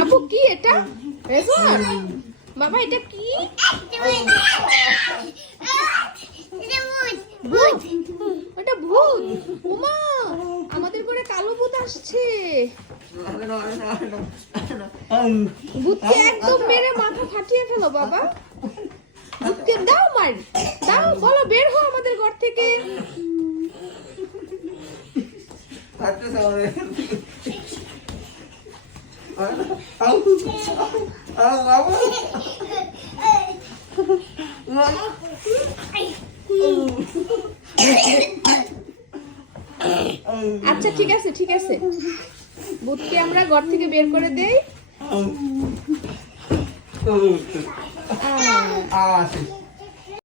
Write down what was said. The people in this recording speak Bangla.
আপু কি এটা? রেজওয়ান বাবা এটা কি? ওটা ভূত। ওমা আমাদের ঘরে কালো ভূত আসছে। ভূতকে একদম মেরে মাথা ফাটিয়ে ফেলো বাবা। ভূতকে দাও মার, দাও, বলো বের হও আমাদের ঘর থেকে। আচ্ছা ঠিক আছে ঠিক আছে, ভূতকে আমরা ঘর থেকে বের করে দেই।